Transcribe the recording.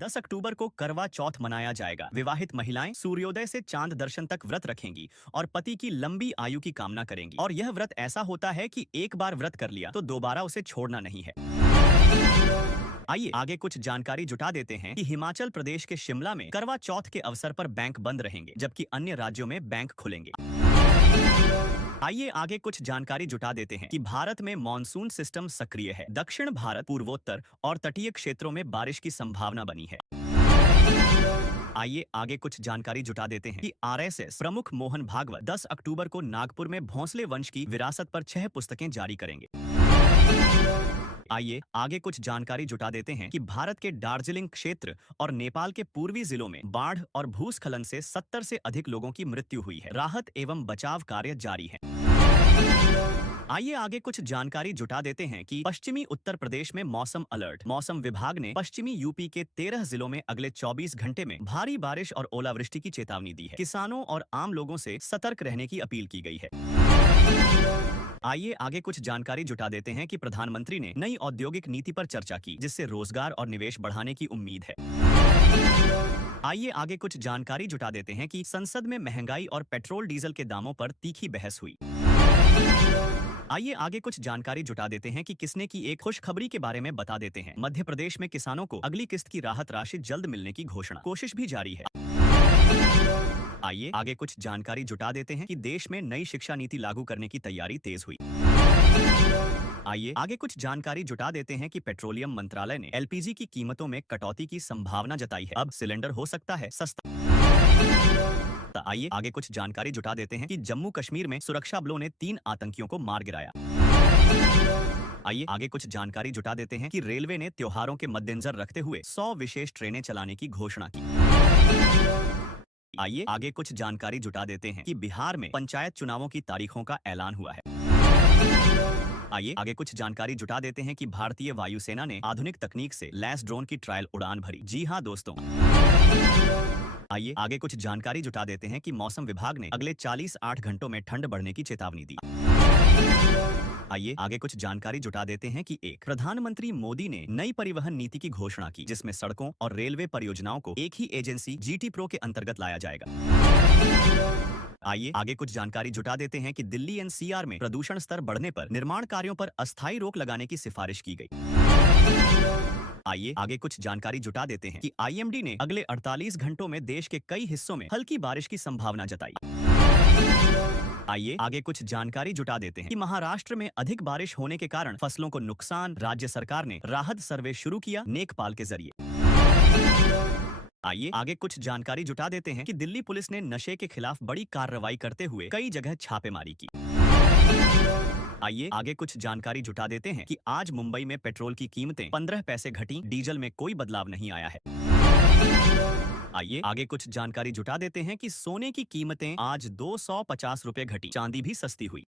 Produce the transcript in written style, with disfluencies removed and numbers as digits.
10 अक्टूबर को करवा चौथ मनाया जाएगा। विवाहित महिलाएं सूर्योदय से चांद दर्शन तक व्रत रखेंगी और पति की लंबी आयु की कामना करेंगी। और यह व्रत ऐसा होता है कि एक बार व्रत कर लिया तो दोबारा उसे छोड़ना नहीं है। आइए आगे कुछ जानकारी जुटा देते हैं कि हिमाचल प्रदेश के शिमला में करवा चौथ के अवसर पर बैंक बंद रहेंगे, जबकि अन्य राज्यों में बैंक खुलेंगे। आइए आगे कुछ जानकारी जुटा देते हैं कि भारत में मॉनसून सिस्टम सक्रिय है। दक्षिण भारत, पूर्वोत्तर और तटीय क्षेत्रों में बारिश की संभावना बनी है। आइए आगे कुछ जानकारी जुटा देते हैं कि आरएसएस प्रमुख मोहन भागवत 10 अक्टूबर को नागपुर में भोंसले वंश की विरासत पर 6 पुस्तकें जारी करेंगे। आइए आगे कुछ जानकारी जुटा देते हैं कि भारत के दार्जिलिंग क्षेत्र और नेपाल के पूर्वी जिलों में बाढ़ और भूस्खलन से 70 से अधिक लोगों की मृत्यु हुई है। राहत एवं बचाव कार्य जारी है। आइए आगे कुछ जानकारी जुटा देते हैं कि पश्चिमी उत्तर प्रदेश में मौसम अलर्ट। मौसम विभाग ने पश्चिमी यूपी के 13 जिलों में अगले 24 घंटे में भारी बारिश और ओलावृष्टि की चेतावनी दी है। किसानों और आम लोगों से सतर्क रहने की अपील की गई है। आइए आगे कुछ जानकारी जुटा देते हैं कि प्रधानमंत्री ने नई औद्योगिक नीति पर चर्चा की, जिससे रोजगार और निवेश बढ़ाने की उम्मीद है। आइए आगे कुछ जानकारी जुटा देते हैं कि संसद में महंगाई और पेट्रोल डीजल के दामों पर तीखी बहस हुई। आइए आगे कुछ जानकारी जुटा देते हैं कि किसने की एक खुशखबरी के बारे में बता देते हैं। मध्य प्रदेश में किसानों को अगली किस्त की राहत राशि जल्द मिलने की घोषणा, कोशिश भी जारी है। आइए आगे कुछ जानकारी जुटा देते हैं कि देश में नई शिक्षा नीति लागू करने की तैयारी तेज हुई। आइए आगे कुछ जानकारी जुटा देते हैं कि पेट्रोलियम मंत्रालय ने एलपीजी की कीमतों में कटौती की संभावना जताई है। अब सिलेंडर हो सकता है सस्ता। आइए आगे कुछ जानकारी जुटा देते हैं कि जम्मू कश्मीर में सुरक्षा बलों ने 3 आतंकियों को मार गिराया। आइए आगे कुछ जानकारी जुटा देते हैं कि रेलवे ने त्योहारों के मद्देनजर रखते हुए 100 विशेष ट्रेनें चलाने की घोषणा की। आइए आगे कुछ जानकारी जुटा देते हैं कि बिहार में पंचायत चुनावों की तारीखों का ऐलान हुआ है। आइए आगे कुछ जानकारी जुटा देते हैं कि भारतीय वायुसेना ने आधुनिक तकनीक से लैस ड्रोन की ट्रायल उड़ान भरी। जी हां दोस्तों। आइए आगे कुछ जानकारी जुटा देते हैं कि मौसम विभाग ने अगले 48 घंटों में ठंड बढ़ने की चेतावनी दी। आइए आगे कुछ जानकारी जुटा देते हैं कि प्रधानमंत्री मोदी ने नई परिवहन नीति की घोषणा की, जिसमें सड़कों और रेलवे परियोजनाओं को एक ही एजेंसी जीटी प्रो के अंतर्गत लाया जाएगा। आइए आगे कुछ जानकारी जुटा देते हैं कि दिल्ली एनसीआर में प्रदूषण स्तर बढ़ने पर निर्माण कार्यों पर अस्थायी रोक लगाने की सिफारिश की गई। आइए आगे कुछ जानकारी जुटा देते हैं कि आईएमडी ने अगले 48 घंटों में देश के कई हिस्सों में हल्की बारिश की संभावना जताई। आइए आगे कुछ जानकारी जुटा देते हैं कि महाराष्ट्र में अधिक बारिश होने के कारण फसलों को नुकसान, राज्य सरकार ने राहत सर्वे शुरू किया नेकपाल के जरिए। आइए आगे कुछ जानकारी जुटा देते हैं कि दिल्ली पुलिस ने नशे के खिलाफ बड़ी कार्रवाई करते हुए कई जगह छापेमारी की। आइए आगे कुछ जानकारी जुटा देते हैं कि आज मुंबई में पेट्रोल की कीमतें 15 पैसे घटी, डीजल में कोई बदलाव नहीं आया है। आइए आगे कुछ जानकारी जुटा देते हैं कि सोने की कीमतें आज 250 रुपए घटी, चांदी भी सस्ती हुई।